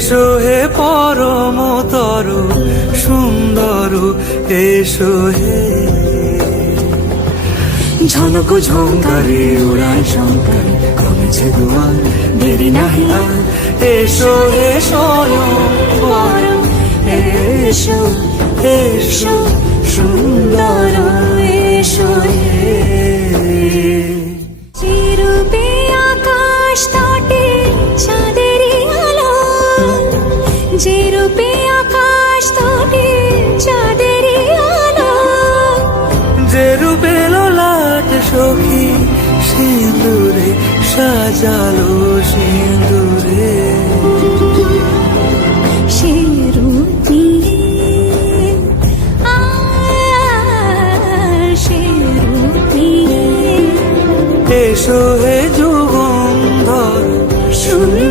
এসো হে পরমতর সুন্দর, এসো হে। ঝনক ঝঙ্কারে উড়ায় শঙ্কারে, কমেছে দুয়ার দেরি নাহি আর। এসো হে স্বয়ং পরম, এসো এসো সুন্দর, এসো হে। চিরূপে আকাশ তটে চাঁদেরই আলো, যে রূপে আকাশ তটে চাঁদেরই আলো, যে রূপে ললাট সখী সিঁদুরে সাজালো সিঁদুরে। সে রূপ নিয়ে আর সে রূপ নিয়ে এসো হে যুগন্ধর সুন্দর।